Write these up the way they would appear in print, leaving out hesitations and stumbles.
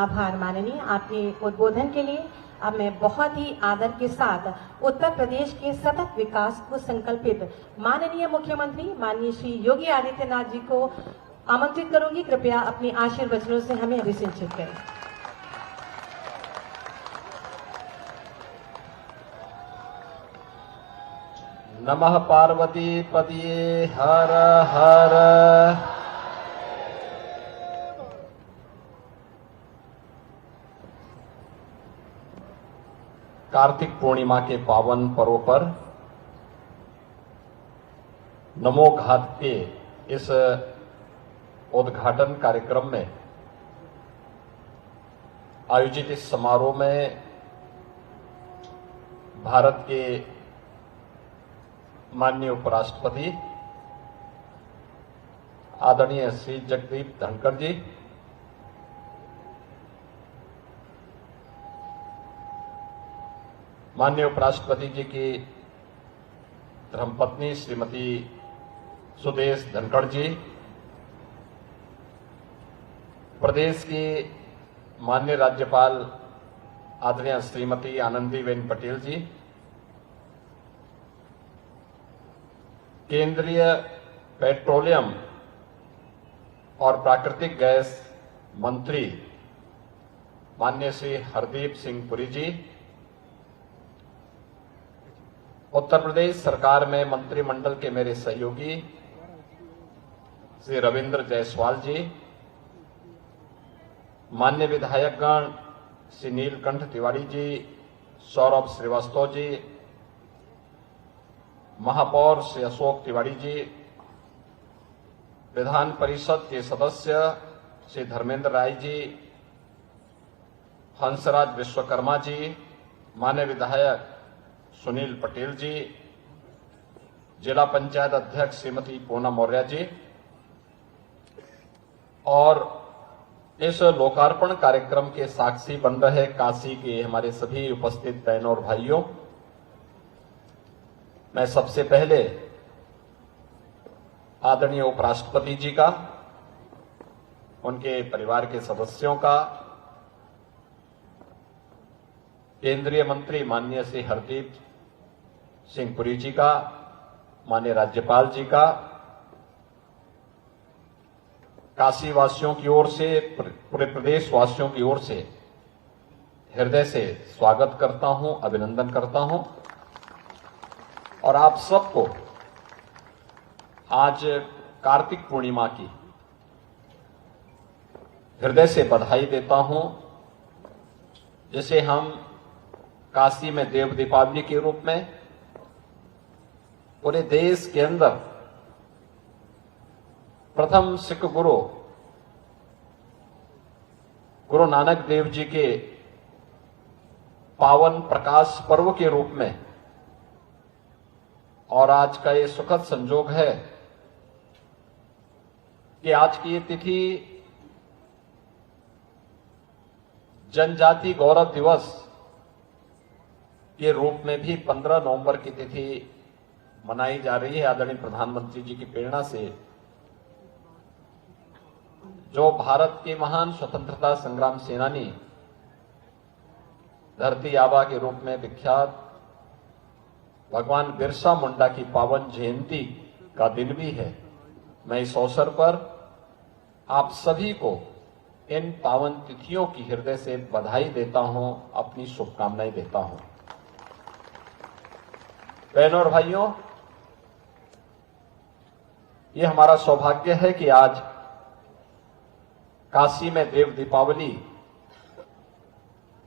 आभार माननीय, आपके उद्बोधन के लिए। अब मैं बहुत ही आदर के साथ उत्तर प्रदेश के सतत विकास को संकल्पित माननीय मुख्यमंत्री माननीय श्री योगी आदित्यनाथ जी को आमंत्रित करूंगी। कृपया अपने आशीर्वचनों से हमें अभिषेचित करें। नमः पार्वती पतिये हर हर। कार्तिक पूर्णिमा के पावन पर्व पर नमो घाट के इस उद्घाटन कार्यक्रम में आयोजित इस समारोह में भारत के माननीय उपराष्ट्रपति आदरणीय श्री जगदीप धनखड़ जी, माननीय उपराष्ट्रपति जी की धर्मपत्नी श्रीमती सुदेश धनखड़ जी, प्रदेश की माननीय राज्यपाल आदरणीय श्रीमती आनंदीबेन पटेल जी, केंद्रीय पेट्रोलियम और प्राकृतिक गैस मंत्री माननीय श्री हरदीप सिंह पुरी जी, उत्तर प्रदेश सरकार में मंत्रिमंडल के मेरे सहयोगी श्री रविंद्र जायसवाल जी, माननीय विधायकगण श्री नीलकंठ तिवारी जी, सौरभ श्रीवास्तव जी, महापौर श्री अशोक तिवारी जी, विधान परिषद के सदस्य श्री धर्मेंद्र राय जी, हंसराज विश्वकर्मा जी, माननीय विधायक सुनील पटेल जी, जिला पंचायत अध्यक्ष श्रीमती पूनम मौर्य जी, और इस लोकार्पण कार्यक्रम के साक्षी बन रहे काशी के हमारे सभी उपस्थित बहनों और भाइयों, मैं सबसे पहले आदरणीय उपराष्ट्रपति जी का, उनके परिवार के सदस्यों का, केंद्रीय मंत्री माननीय श्री हरदीप सिंह पुरी जी का, माननीय राज्यपाल जी का, काशी वासियों की ओर से, पूरे प्रदेश वासियों की ओर से हृदय से स्वागत करता हूं, अभिनंदन करता हूं और आप सबको आज कार्तिक पूर्णिमा की हृदय से बधाई देता हूं, जिसे हम काशी में देव दीपावली के रूप में पूरे देश के अंदर प्रथम सिख गुरु नानक देव जी के पावन प्रकाश पर्व के रूप में, और आज का ये सुखद संजोग है कि आज की ये तिथि जनजाति गौरव दिवस के रूप में भी 15 नवंबर की तिथि मनाई जा रही है। आदरणीय प्रधानमंत्री जी की प्रेरणा से, जो भारत के महान स्वतंत्रता संग्राम सेनानी धरती आबा के रूप में विख्यात भगवान बिरसा मुंडा की पावन जयंती का दिन भी है। मैं इस अवसर पर आप सभी को इन पावन तिथियों की हृदय से बधाई देता हूं, अपनी शुभकामनाएं देता हूं। बहनों और भाइयों, ये हमारा सौभाग्य है कि आज काशी में देव दीपावली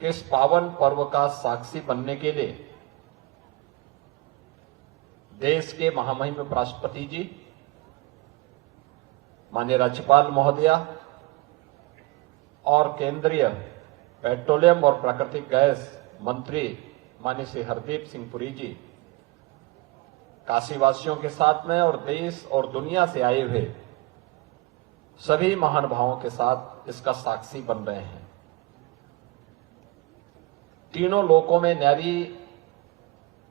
के इस पावन पर्व का साक्षी बनने के लिए देश के महामहिम उपराष्ट्रपति जी, माननीय राज्यपाल महोदया और केंद्रीय पेट्रोलियम और प्राकृतिक गैस मंत्री माननीय श्री हरदीप सिंह पुरी जी काशीवासियों के साथ में और देश और दुनिया से आए हुए सभी महानुभावों के साथ इसका साक्षी बन रहे हैं। तीनों लोकों में न्यारी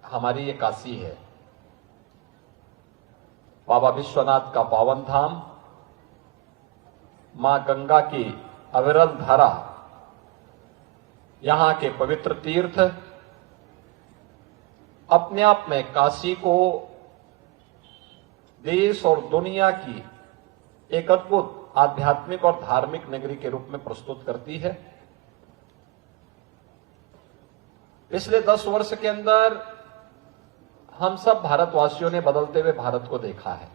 हमारी ये काशी है। बाबा विश्वनाथ का पावन धाम, मां गंगा की अविरल धारा यहां के पवित्र तीर्थ अपने आप में काशी को देश और दुनिया की एक अद्भुत आध्यात्मिक और धार्मिक नगरी के रूप में प्रस्तुत करती है। पिछले 10 वर्ष के अंदर हम सब भारतवासियों ने बदलते हुए भारत को देखा है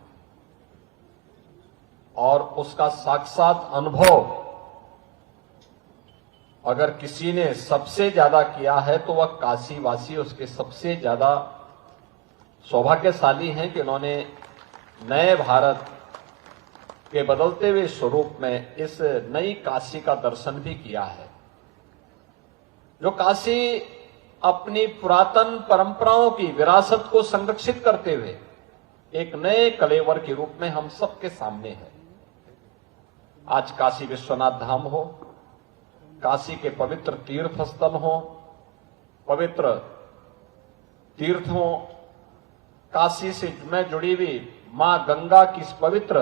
और उसका साक्षात अनुभव अगर किसी ने सबसे ज्यादा किया है तो वह काशीवासी उसके सबसे ज्यादा सौभाग्यशाली हैं कि उन्होंने नए भारत के बदलते हुए स्वरूप में इस नई काशी का दर्शन भी किया है। जो काशी अपनी पुरातन परंपराओं की विरासत को संरक्षित करते हुए एक नए कलेवर के रूप में हम सबके सामने है। आज काशी विश्वनाथ धाम हो, काशी के पवित्र तीर्थ स्थल हो, पवित्र तीर्थ हो, काशी से में जुड़ी हुई मां गंगा की इस पवित्र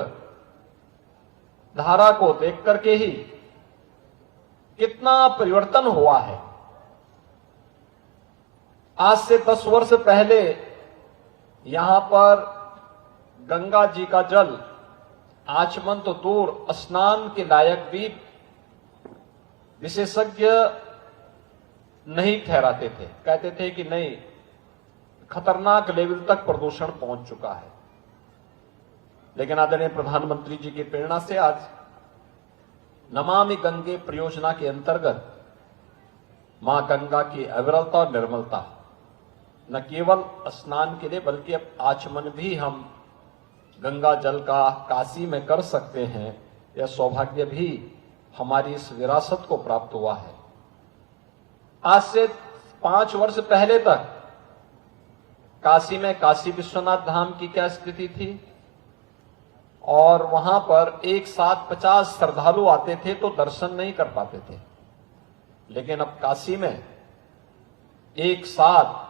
धारा को देख करके ही कितना परिवर्तन हुआ है। आज से 10 वर्ष पहले यहां पर गंगा जी का जल आचमन तो दूर, स्नान के लायक भी विशेषज्ञ नहीं ठहराते थे। कहते थे कि नहीं, खतरनाक लेवल तक प्रदूषण पहुंच चुका है। लेकिन आदरणीय प्रधानमंत्री जी की प्रेरणा से आज नमामि गंगे परियोजना के अंतर्गत मां गंगा की अविरलता और निर्मलता न केवल स्नान के लिए बल्कि अब आचमन भी हम गंगा जल का काशी में कर सकते हैं। यह सौभाग्य भी हमारी इस विरासत को प्राप्त हुआ है। आज से 5 वर्ष पहले तक काशी में काशी विश्वनाथ धाम की क्या स्थिति थी और वहां पर एक साथ 50 श्रद्धालु आते थे तो दर्शन नहीं कर पाते थे। लेकिन अब काशी में एक साथ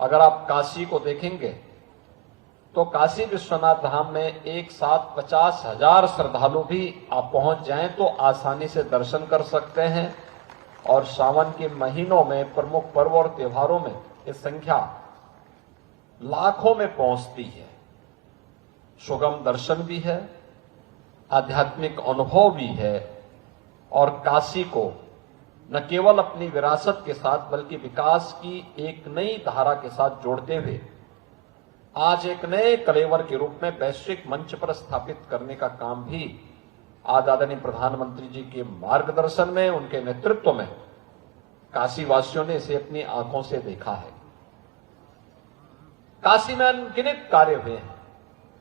अगर आप काशी को देखेंगे तो काशी विश्वनाथ धाम में एक साथ 50,000 श्रद्धालु भी आप पहुंच जाएं तो आसानी से दर्शन कर सकते हैं। और सावन के महीनों में प्रमुख पर्व और त्योहारों में ये संख्या लाखों में पहुंचती है। सुगम दर्शन भी है, आध्यात्मिक अनुभव भी है और काशी को न केवल अपनी विरासत के साथ बल्कि विकास की एक नई धारा के साथ जोड़ते हुए आज एक नए कलेवर के रूप में वैश्विक मंच पर स्थापित करने का काम भी आज आदरणीय प्रधानमंत्री जी के मार्गदर्शन में, उनके नेतृत्व में काशी वासियों ने इसे अपनी आंखों से देखा है। काशी में अनगिनत कार्य हुए हैं।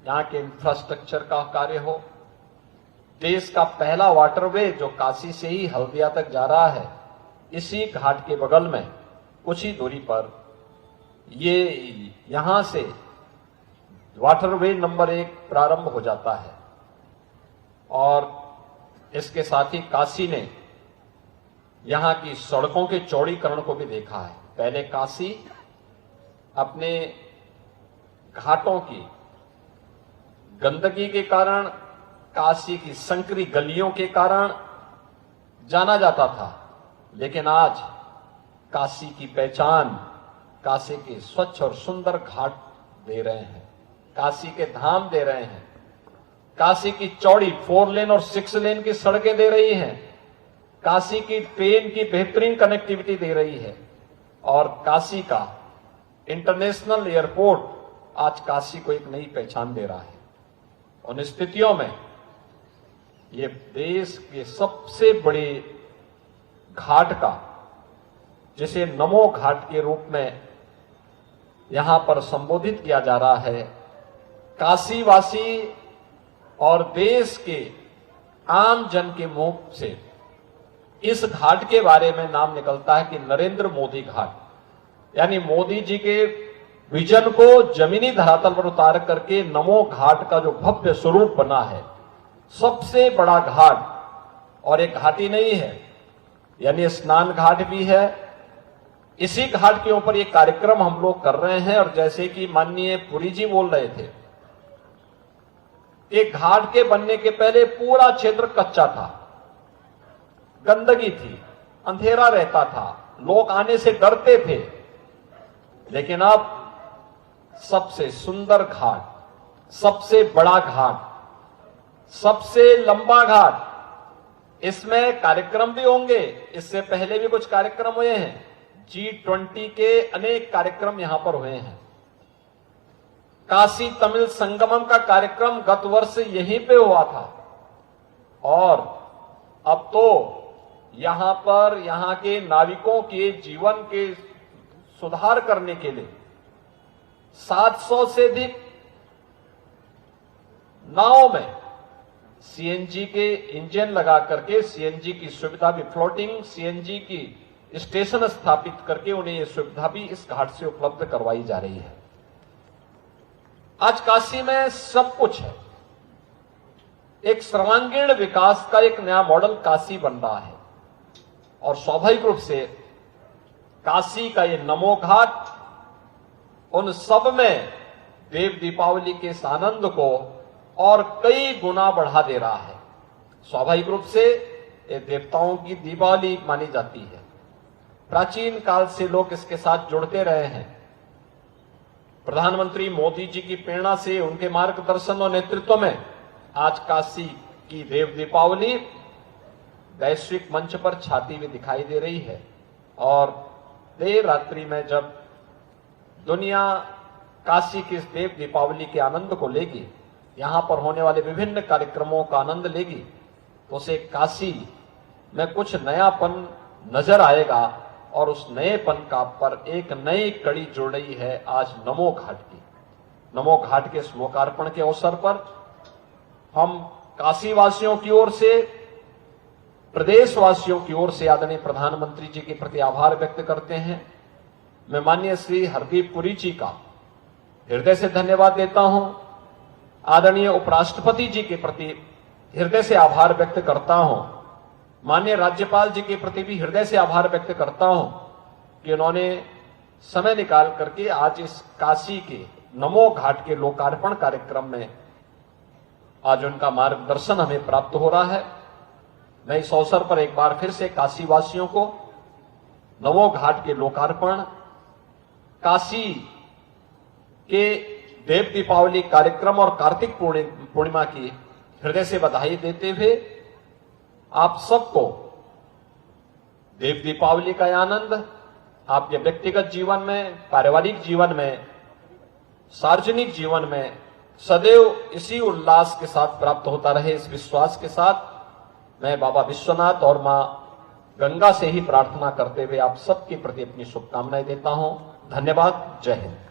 यहां के इंफ्रास्ट्रक्चर का कार्य हो, देश का पहला वाटरवे जो काशी से ही हल्दिया तक जा रहा है, इसी घाट के बगल में कुछ ही दूरी पर ये यहां से वाटरवे नंबर 1 प्रारंभ हो जाता है। और इसके साथ ही काशी ने यहां की सड़कों के चौड़ीकरण को भी देखा है। पहले काशी अपने घाटों की गंदगी के कारण, काशी की संकरी गलियों के कारण जाना जाता था। लेकिन आज काशी की पहचान काशी के स्वच्छ और सुंदर घाट दे रहे हैं, काशी के धाम दे रहे हैं, काशी की चौड़ी 4 लेन और 6 लेन की सड़कें दे रही हैं, काशी की ट्रेन की बेहतरीन कनेक्टिविटी दे रही है और काशी का इंटरनेशनल एयरपोर्ट आज काशी को एक नई पहचान दे रहा है। उन स्थितियों में ये देश के सबसे बड़े घाट का, जिसे नमो घाट के रूप में यहां पर संबोधित किया जा रहा है, काशीवासी और देश के आम जन के मुंह से इस घाट के बारे में नाम निकलता है कि नरेंद्र मोदी घाट। यानी मोदी जी के विजन को जमीनी धरातल पर उतार करके नमो घाट का जो भव्य स्वरूप बना है, सबसे बड़ा घाट और एक घाट ही नहीं है, यानी स्नान घाट भी है। इसी घाट के ऊपर ये कार्यक्रम हम लोग कर रहे हैं। और जैसे कि माननीय पुरी जी बोल रहे थे, एक घाट के बनने के पहले पूरा क्षेत्र कच्चा था, गंदगी थी, अंधेरा रहता था, लोग आने से डरते थे, लेकिन अब सबसे सुंदर घाट, सबसे बड़ा घाट, सबसे लंबा घाट, इसमें कार्यक्रम भी होंगे। इससे पहले भी कुछ कार्यक्रम हुए हैं, G20 के अनेक कार्यक्रम यहां पर हुए हैं। काशी तमिल संगमम का कार्यक्रम गत वर्ष यहीं पे हुआ था, और अब तो यहां पर यहां के नाविकों के जीवन के सुधार करने के लिए 700 से अधिक नावों में सीएनजी के इंजन लगा करके सीएनजी की सुविधा भी, फ्लोटिंग सीएनजी की स्टेशन स्थापित करके उन्हें यह सुविधा भी इस घाट से उपलब्ध करवाई जा रही है। आज काशी में सब कुछ है। एक सर्वांगीण विकास का एक नया मॉडल काशी बन रहा है, और स्वाभाविक रूप से काशी का ये नमो घाट उन सब में देव दीपावली के इस आनंद को और कई गुना बढ़ा दे रहा है। स्वाभाविक रूप से ये देवताओं की दीपावली मानी जाती है। प्राचीन काल से लोग इसके साथ जुड़ते रहे हैं। प्रधानमंत्री मोदी जी की प्रेरणा से, उनके मार्गदर्शन और नेतृत्व में आज काशी की देव दीपावली वैश्विक मंच पर छाती हुई दिखाई दे रही है। और देर रात्रि में जब दुनिया काशी की इस देव दीपावली के आनंद को लेगी, यहां पर होने वाले विभिन्न कार्यक्रमों का आनंद लेगी, तो उसे काशी में कुछ नयापन नजर आएगा, और उस नएपन का पर एक नई कड़ी जुड़ रही है आज नमो घाट की। नमो घाट के इस लोकार्पण के अवसर पर हम काशी वासियों की ओर से, प्रदेशवासियों की ओर से आदरणीय प्रधानमंत्री जी के प्रति आभार व्यक्त करते हैं। मैं माननीय श्री हरदीप पुरी जी का हृदय से धन्यवाद देता हूं। आदरणीय उपराष्ट्रपति जी के प्रति हृदय से आभार व्यक्त करता हूं। माननीय राज्यपाल जी के प्रति भी हृदय से आभार व्यक्त करता हूं कि उन्होंने समय निकाल करके आज इस काशी के नमो घाट के लोकार्पण कार्यक्रम में आज उनका मार्गदर्शन हमें प्राप्त हो रहा है। मैं इस अवसर पर एक बार फिर से काशी वासियों को नमो घाट के लोकार्पण, काशी के देव दीपावली कार्यक्रम और कार्तिक पूर्णिमा की हृदय से बधाई देते हुए आप सबको देव दीपावली का आनंद आपके व्यक्तिगत जीवन में, पारिवारिक जीवन में, सार्वजनिक जीवन में सदैव इसी उल्लास के साथ प्राप्त होता रहे, इस विश्वास के साथ मैं बाबा विश्वनाथ और मां गंगा से ही प्रार्थना करते हुए आप सबके प्रति अपनी शुभकामनाएं देता हूं। धन्यवाद। जय हिंद।